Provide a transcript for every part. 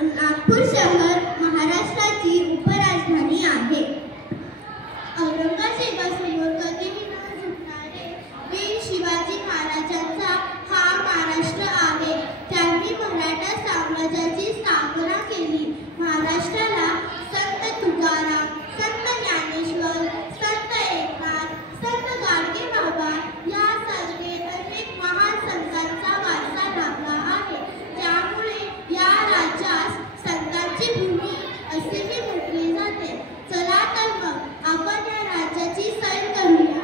नागपूर शहर महाराष्ट्राची उपराजधानी आहे. औरंगजेबासमोर कधीही न झुकणारे वीर शिवाजी महाराजांचा हा महाराष्ट्र आहे. त्यांनी मराठा साम्राज्याची स्थापना केली. महाराष्ट्राला संत तुकाराम, संत ज्ञानेश्वर, संत एकनाथ, संत गाडगेबाबा यासारखे अनेक महान संतांचा वारसा लाभला आहे. त्यामुळे या राज्यास संतांची भूमी असेही म्हटले जाते. चला तर मग आपण या राज्याची सैर करूया.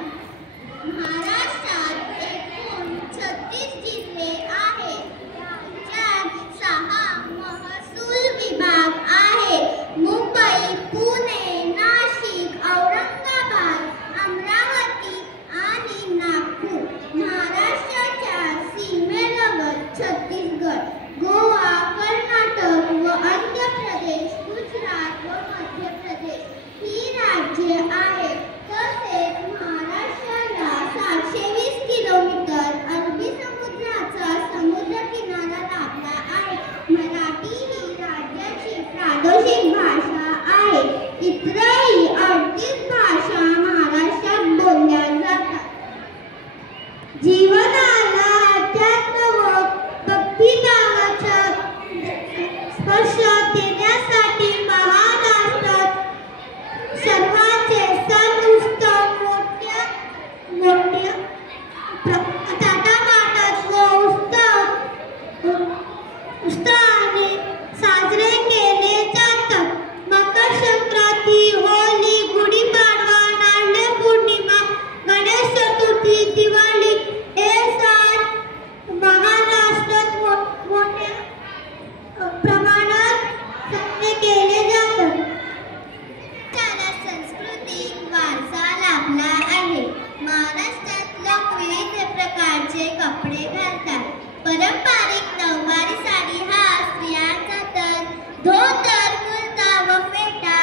महाराष्ट्रात एकूण 36 जिल्हे आहेत. राज्यात 6 महसूल विभाग आहेत. मुंबई, पुणे, नाशिक, औरंगाबाद, अमरावती आणि नागपूर. महाराष्ट्राच्या सीमेलगत छत्तीसगड, गोवा, कर्नाटक व आंध्र प्रदेश, गुजरात व मध्य प्रदेश ही राज्ये आहेत. तसेच महाराष्ट्राला 720 किलोमीटर अरबी समुद्राचा समुद्र किनारा लाभला आहे. मराठी ही राज्याची प्रादेशिक भाषा आहे. इतरही 38 भाषा महाराष्ट्रात बोलल्या जातात. जीवनाला अध्यात्म व भक्तिभावाचा स्पर्श देण्यासाठी महाराष्ट्रात सर्वांचे सण उत्सव मोठ्या थाटामाटात व उत्साहाने साजरे केले जातात. मकर संक्रांती, होळी, गुढीपाडवा, नारळी पौर्णिमा, गणेश चतुर्थी, दिवाळी हे सण महाराष्ट्रात मोठ्या प्रमाणात साजरे केले जातात. त्याला सांस्कृतिक वारसा लाभला आहे. महाराष्ट्रात लोक विविध प्रकारचे कपडे घालतात. पारंपरिक नऊवारी साडी हा स्त्रियांचा तर धोतर, कुर्ता व फेटा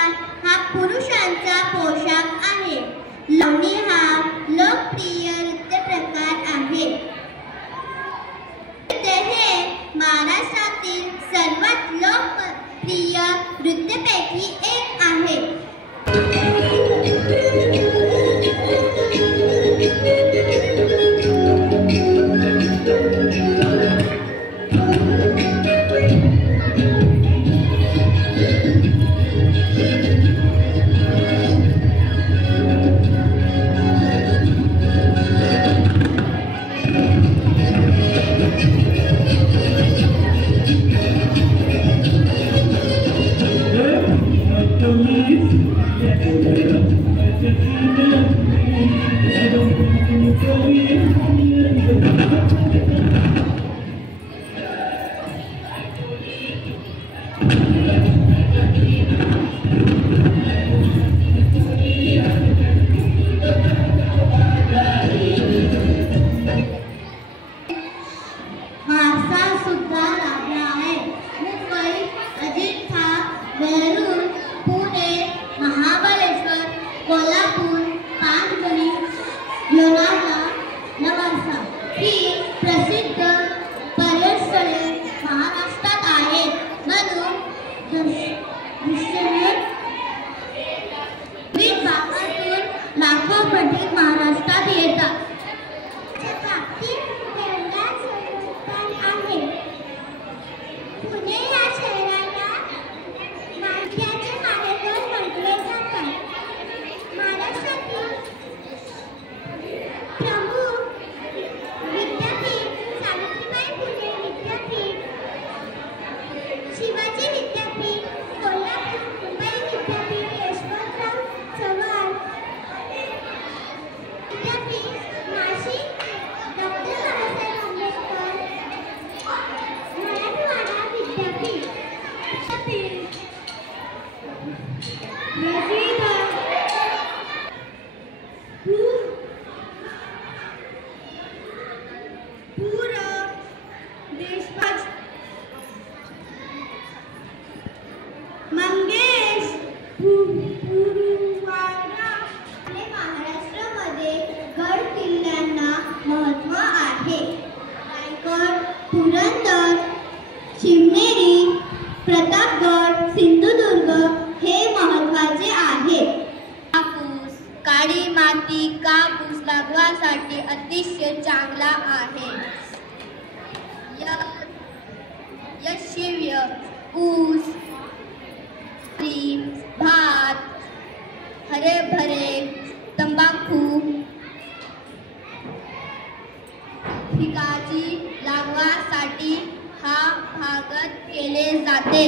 हा पुरुषांचा पोशाख आहे. लावणी हा लोकप्रिय नृत्य प्रकार आहे. हे महाराष्ट्रातील सर्वात लोकप्रिय नृत्यापैकी एक आहे. महाराष्ट्रात येतात. पुणे या शहराला नाट्याचे माहेरघर म्हटले जातात. महाराष्ट्रातील प्रमुख विद्यापीठ सावित्रीबाई फुले विद्यापीठ, शिवाजी विद्यापीठ, कोल्हापूर, मुंबई विद्यापीठ, यशवंतराव चव्हाण विद्यापीठ, नाशिक, डॉक्टर बाबासाहेब आंबेडकर, मराठवाडा विद्यापीठ माती कापूस लागवडीसाठी अतिशय चांगला आहे. याशिवाय ऊस, भात, हरभरे, तंबाखू पिकाची लागवडीसाठी हा भागात केले जाते.